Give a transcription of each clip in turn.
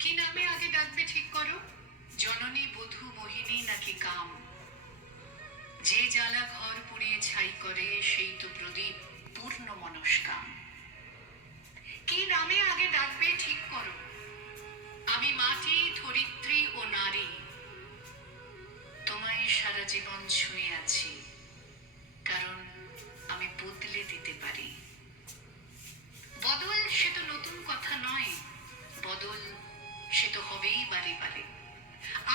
কি নামে আগে ডাকবে ঠিক করো, জননী, বধূ, মোহিনী নাকি কাম? যে জ্বালা ঘর পুড়িয়ে ছাই করে সেই তো প্রদীপ পূর্ণ মনস্কাম। কি নামে আগে ডাকবে ঠিক করো, আমি মাটি, ধরিত্রী ও নারী, তোমায় সারা জীবন ছুঁয়ে আছি, কারণ আমি বদলে দিতে পারি। বদল সে তো নতুন কথা নয়, বদল সে তো হবেই বারে বারে।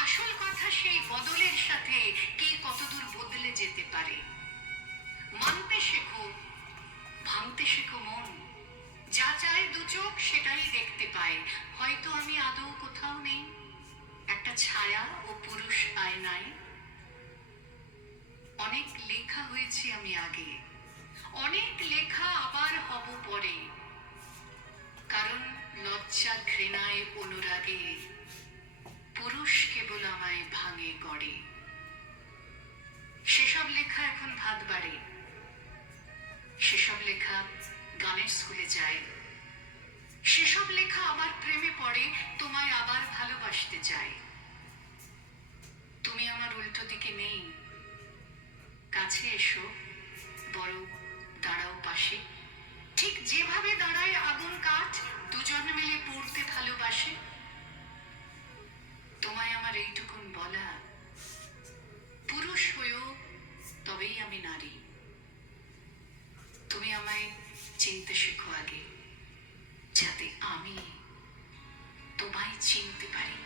আসল কথা সেই বদলের সাথে কে কতদূর বদলে যেতে পারে। মানতে শেখো, ভাঙতে শেখো মন, যা চায় দু চোখ সেটাই দেখতে পায়। হয়তো আমি আদৌ কোথাও নেই, একটা ছায়া ও পুরুষ আয়নায়। অনেক লেখা হয়েছে আমি আগে, অনেক লেখা আবার হব পরে, কারণ লজ্জা, ঘৃণায়, অনুরাগে পুরুষ কেবল আমায় ভাঙে গড়ে। সেসব লেখা এখন ভাত বাড়ে, সেসব লেখা গানের স্কুলে যায়, সেসব লেখা আবার প্রেমে পড়ে, তোমায় আবার ভালোবাসতে চায়। তুমি আমার উল্টো দিকে নেই, কাছে এসো, বড় দাঁড়াও পাশে। ঠিক যেভাবে দাঁড়ায় আগুন কাঠ, দুজন মিলে পড়তে ভালোবাসে। তোমায় আমার এইটুকুন বলা, পুরুষ হয়েও তবেই আমি নারী। তুমি আমায় চিনতে শেখো আগে, যাতে আমি তোমায় চিনতে পারি।